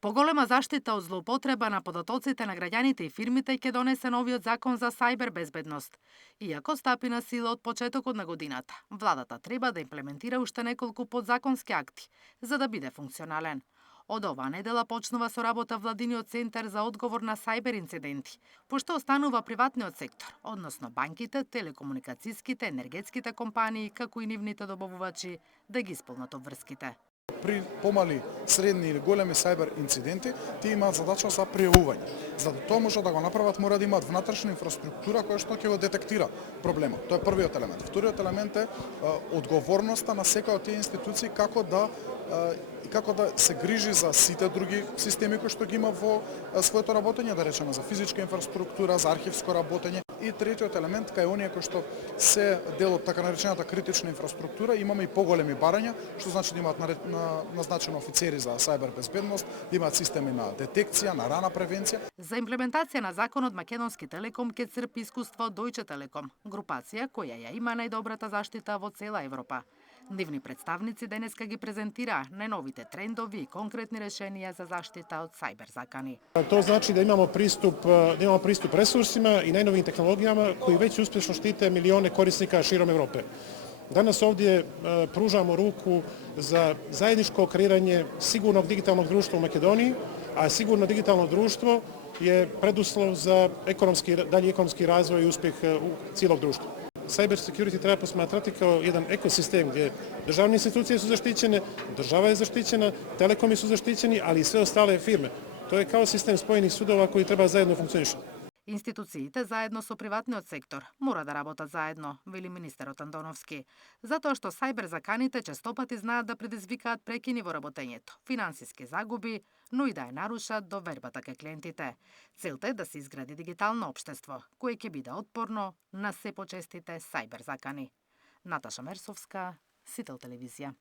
Поголема заштита од злоупотреба на податоците на граѓаните и фирмите ќе донесе новиот закон за сајбер безбедност. Иако стапи на сила од почетокот на годината, владата треба да имплементира уште неколку подзаконски акти за да биде функционален. Од оваа недела почнува со работа владиниот центар за одговор на сајбер инциденти, пошто останува приватниот сектор, односно банките, телекомуникацијските, енергетските компании, како и нивните добавувачи, да ги исполнат обврските. При помали, средни или големи сајбер инциденти, тие имаат задача за пријавување. За да тоа може да го направат, мора да имаат внатрешна инфраструктура која што ќе го детектира проблемот. Тоа е првиот елемент. Вториот елемент е одговорноста на секоја од тие институции како да се грижи за сите други системи кои што ги има во своето работење, да речеме за физичка инфраструктура, за архивско работење. И третиот елемент кај оние кои што се дел од така наречената критична инфраструктура, имаме и поголеми барања, што значи да имаат назначени офицери за сајбер безбедност, да имаат системи на детекција, на рана превенција. За имплементација на законот Македонски Телеком ќе црпи искуство од Deutsche Telekom, групација која ја има најдобрата заштита во цела Европа. Нивни представници денеска ги презентираа најновите трендови и конкретни решенија за заштита од сајбер закани. Тоа значи да имамо приступ ресурсима и најновим технологијама кои веќе успешно штите милиони корисника широм Европе. Danas ovdje pružamo ruku za zajedničko kreiranje sigurnog digitalnog društva u Makedoniji, a sigurno digitalno društvo je preduslov za dalji ekonomski razvoj i uspjeh cijelog društva. Cyber security treba posmatrati kao jedan ekosistem gdje državne institucije su zaštićene, država je zaštićena, telekomi su zaštićeni, ali i sve ostale firme. To je kao sistem spojenih sudova koji treba zajedno funkcionišati. Институциите заедно со приватниот сектор мора да работат заедно, вели министерот Андоновски, затоа што сајбер заканите честопати знаат да предизвикаат прекини во работењето, финансиски загуби, но и да ја нарушат довербата кај клиентите. Целта е да се изгради дигитално општество, кое ќе биде отпорно на се почестите сајбер закани. Наташа Мерсовска, Сител телевизија.